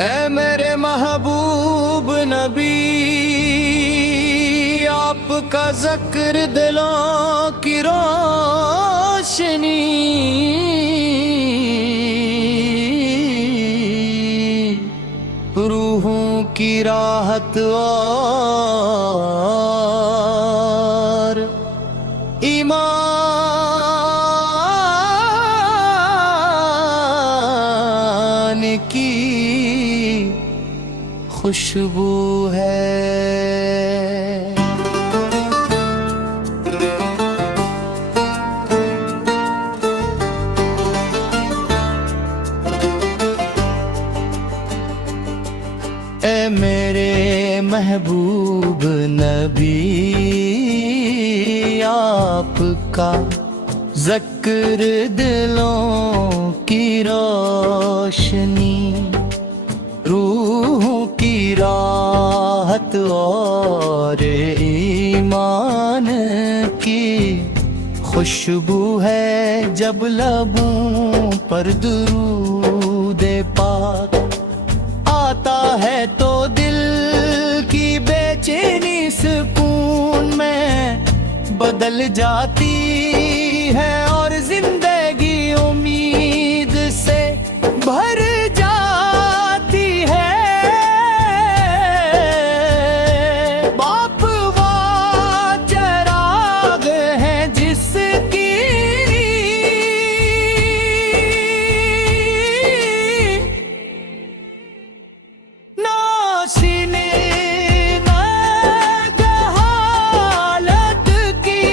ऐ मेरे महबूब नबी, आपका ज़िक्र दिलों की रोशनी, रूहों की राहत और ईमान की खुशबू है। ऐ मेरे महबूब नबी, आपका ज़िक्र दिलों की रोशनी, रूहों की राहत और ईमान की खुशबू है। जब लबों पर दुरूद पाक आता है तो दिल की बेचैनी सुकून में बदल जाती है और जिंदगी उम्मीद से भर जाती है। बाप वो चिराग है जिसकी सीने में हालत की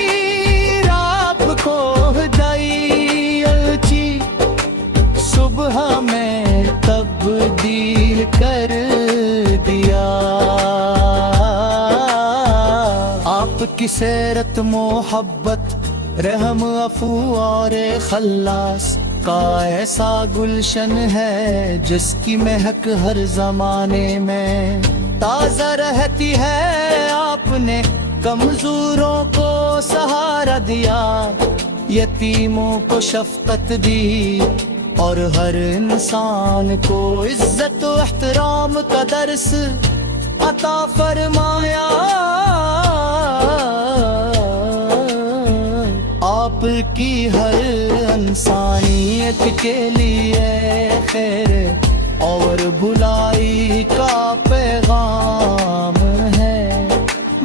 रात को दईची सुबह में तब्दील कर दिया। आपकी सीरत मोहब्बत रहम अफू और खल्लास का ऐसा गुलशन है जिसकी महक हर जमाने में ताज़ा रहती है। आपने कमजोरों को सहारा दिया, यतीमों को शफकत दी और हर इंसान को इज्जत व एहतराम का दर्स अता फरमाया। आपकी हर इंसानियत के लिए खैर और बुलाई का पैगाम है।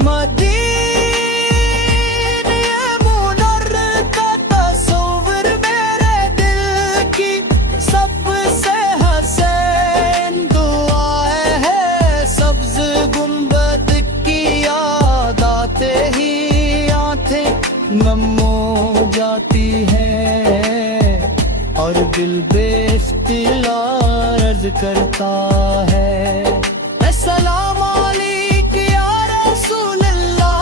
मदीने मुनव्वर का तस्वीर मेरे दिल की सबसे हसीन दुआएं है। सब्ज गुंबद की याद आते ही आंखें नम हो जाती है और दिल बेइख्तियार अर्ज करता है, अस्सलाम अलैक या रसूल अल्लाह।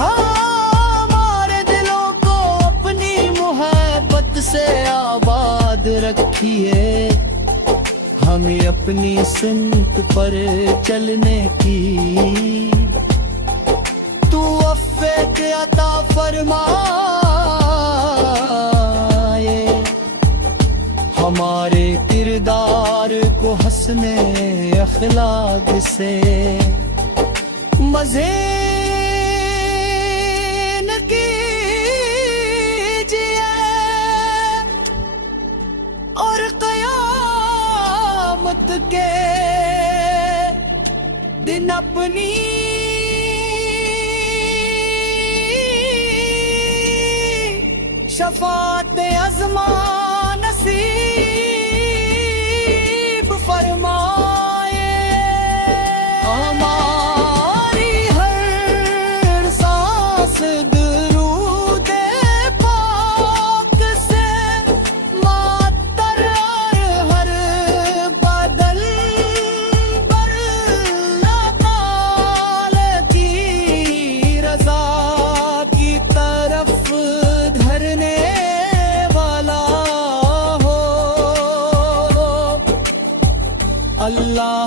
हमारे दिलों को अपनी मोहब्बत से आबाद रखिए, हमें अपनी सिमत पर चलने की तू अफ़्फ़त अता फरमाए। हमारे किरदार को हस्ने अखलाक से मज़ीन कीजिए और क़यामत के दिन अपनी शफ़ाअत अज़मा नसीब फरमाए। हमारी हर सांस दुरूद पाक से मातर हर बदल पर अल्लाह ताला की रज़ा की तरफ धरने वाला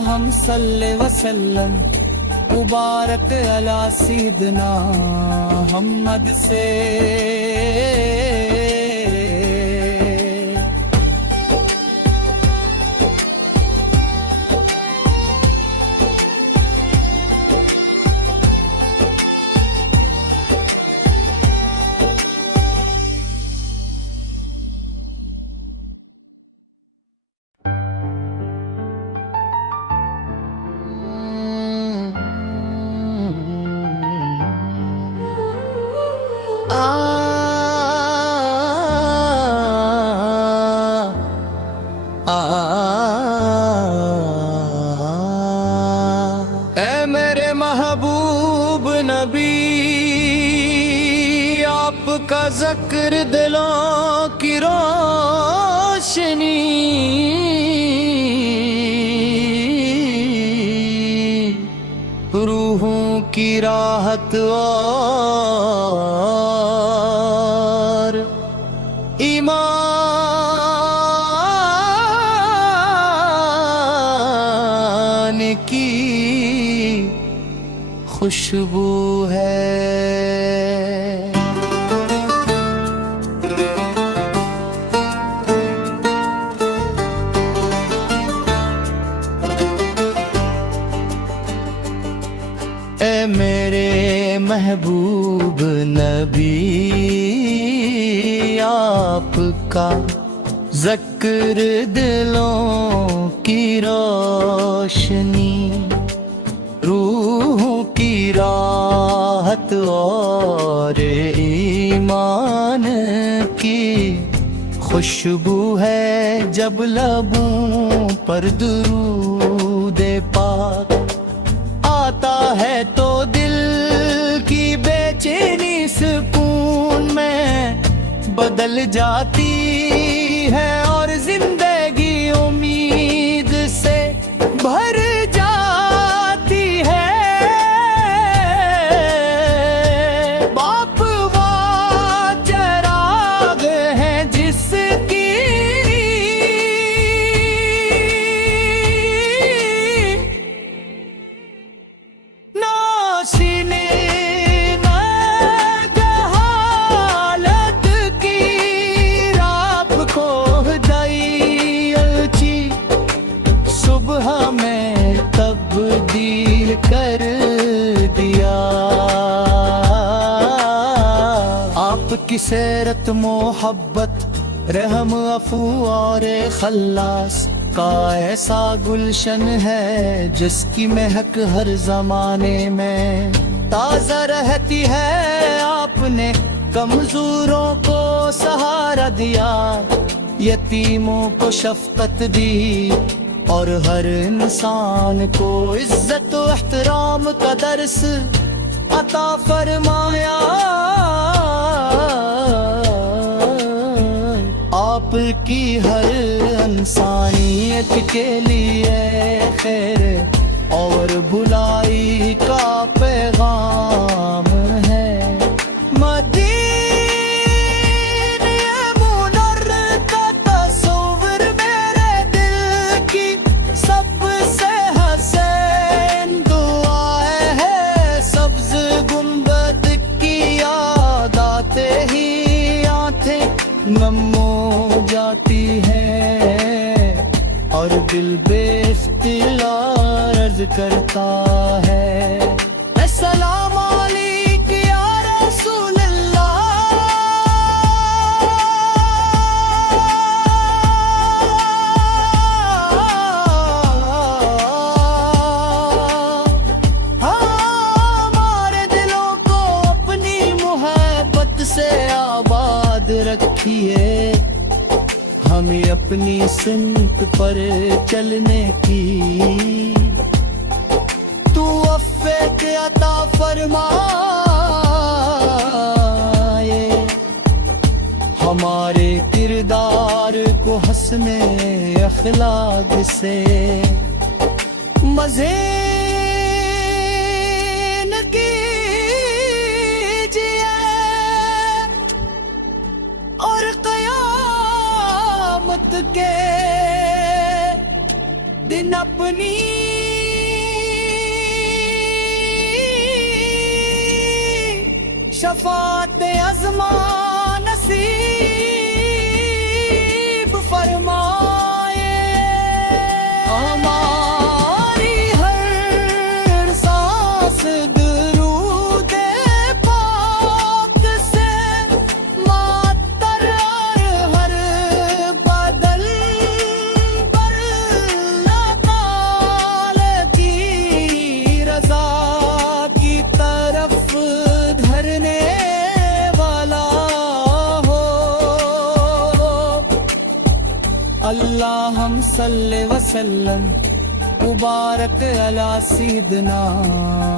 हम सल्ले वसल्लम मुबारक अला सीदना मोहम्मद से। ऐ मेरे महबूब नबी, आपका जिक्र दिलों की रोशनी, रूहों की राहत और ईमान की खुशबू है। ऐ मेरे महबूब नबी, आपका ज़िक्र दिलों की रोशनी, रूहों की राहत और ईमान की खुशबू है। जब लबों पर दुरूद पाक आता है तो दिल की बेचैनी सुकून में बदल जाती है और जिंदगी उम्मीद से भर जाती है। बाप वो चराग है जिसकी सीने में जहालत की रात को दईची सुबह में तब्दील कर दिया। आपकी सीरत मोहब्बत रहम अफू और खल्लास का ऐसा गुलशन है जिसकी महक हर जमाने में ताज़ा रहती है। आपने कमजोरों को सहारा दिया, यतीमों को शफकत दी और हर इंसान को इज्जत व एहतराम का दर्स अता फरमाया। आपकी हर इंसानियत के लिए खैर और बुलाई का पैगाम है। मदीने मुनव्वर का तस्वीर मेरे दिल की सबसे हसीन दुआएं है। सब्ज गुंबद की याद आते ही आंखें नम हो जाती है और दिल बेइख्तियार अर्ज करता है, अस्सलाम अलैक या रसूल अल्लाह। हमारे दिलों को अपनी मोहब्बत से आबाद रखिए, हमें अपनी सिमत पर चलने की तू अफ़्फ़े अता फरमाए। हमारे किरदार को हस्ने अखलाक से मज़ीन कीजिए और क़यामत के दिन अपनी शफात अज़मा नसीब फरमाए। हमारी हर सांस दुरूद पाक से मातर, हर बदल पर अल्लाह ताला की रज़ा की तरफ धरने अल्लाहुम्मा सल्लि वसल्लम मुबारक अला सय्यिदना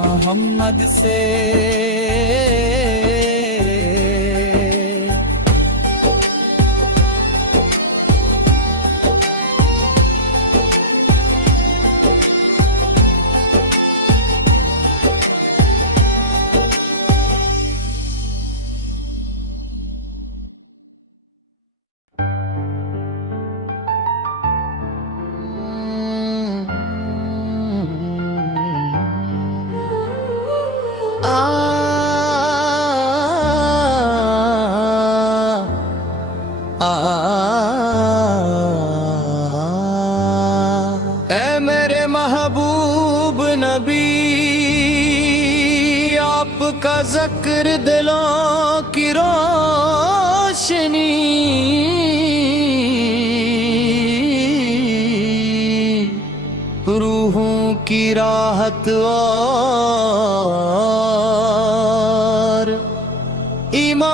मुहम्मद से। ऐ मेरे महबूब नबी, आपका ज़िक्र दिलों की रोशनी, रूहों की राहत और ईमान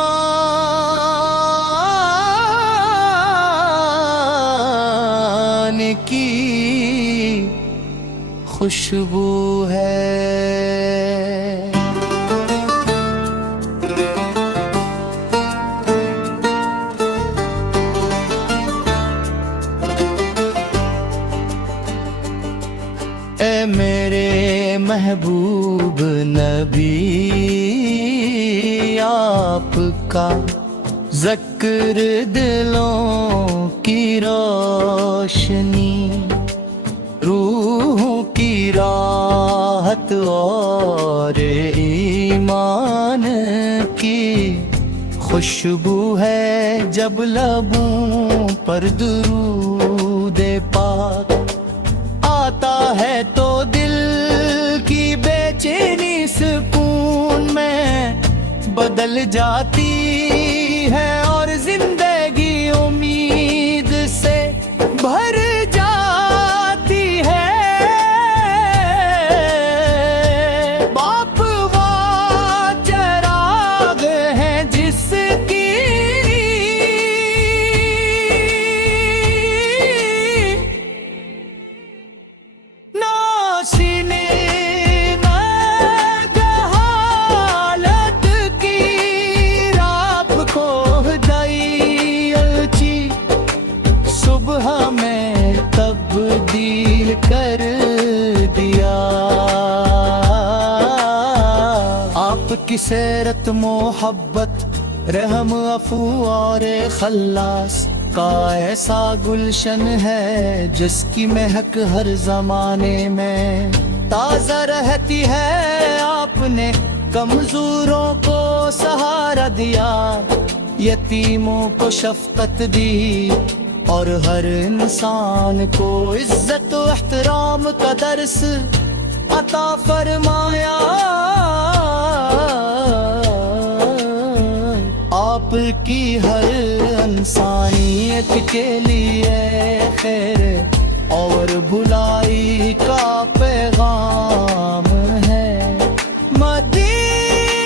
की खुशबू है। ऐ मेरे महबूब नबी, आपका ज़िक्र दिलों की रोशनी, रूहों की राहत और ईमान की खुशबू है। जब लबों पर दुरूद पाक आता है तो दिल की बेचैनी सुकून में बदल जाती है और जिंदगी उम्मीद से भर जाती है। बाप वो चिराग है जिसकी सीने में जहालत की राख को दईची, सुबह में तब्दील कर दिया। आपकी सीरत मोहब्बत रहम अफू और खल्लास का ऐसा गुलशन है जिसकी महक हर जमाने में ताज़ा रहती है। आपने कमजोरों को सहारा दिया, यतीमों को शफकत दी और हर इंसान को इज्जत व एहतराम का दर्स अता फरमाया। आपकी हर इंसानियत के लिए खैर और बुलाई का पैगाम है। मदीने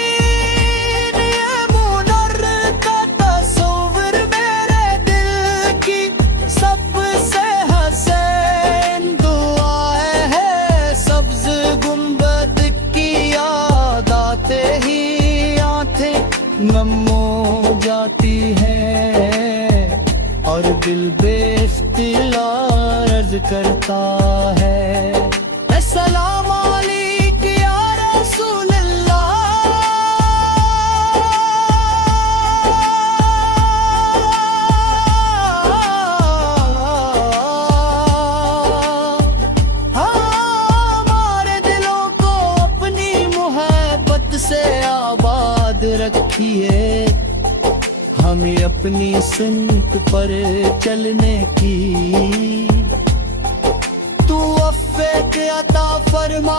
मुनव्वर का तस्वीर मेरे दिल की सबसे हसीन दुआ है। सब्ज गुंबद की याद आते ही आंखें नम हो जाती है और दिल बेइख्तियार अर्ज करता है, अस्सलाम अलैकुम या रसूल अल्लाह। रखिए हमें अपनी सुन्नत पर चलने की। तू अफ़्फ़े के अता फरमाए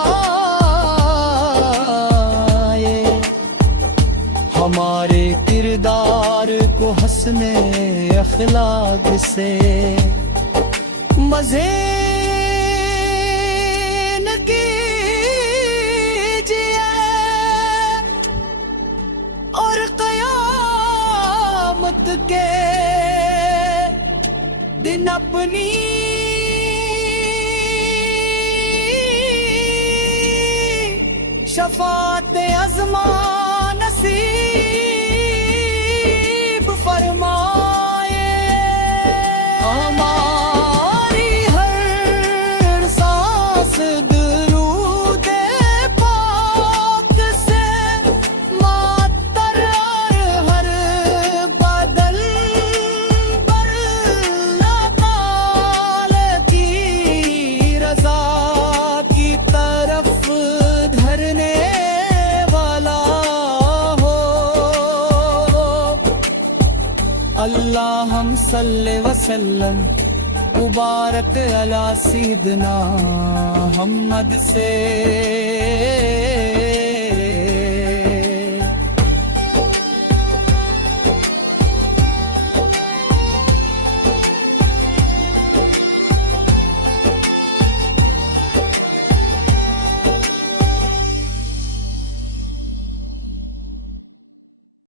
हमारे किरदार को हस्ने अखलाक से मज़े के दिन अपनी शफात अज़मा नसीब फरमाए। हमारी हर सांस दुरूद पाक से मातर हर बदल पर अल्लाह ताला की रज़ा की तरफ धरने अल्लाहुम्मा सल्लि वसल्लम मुबारक अला सय्यिदना मुहम्मद से।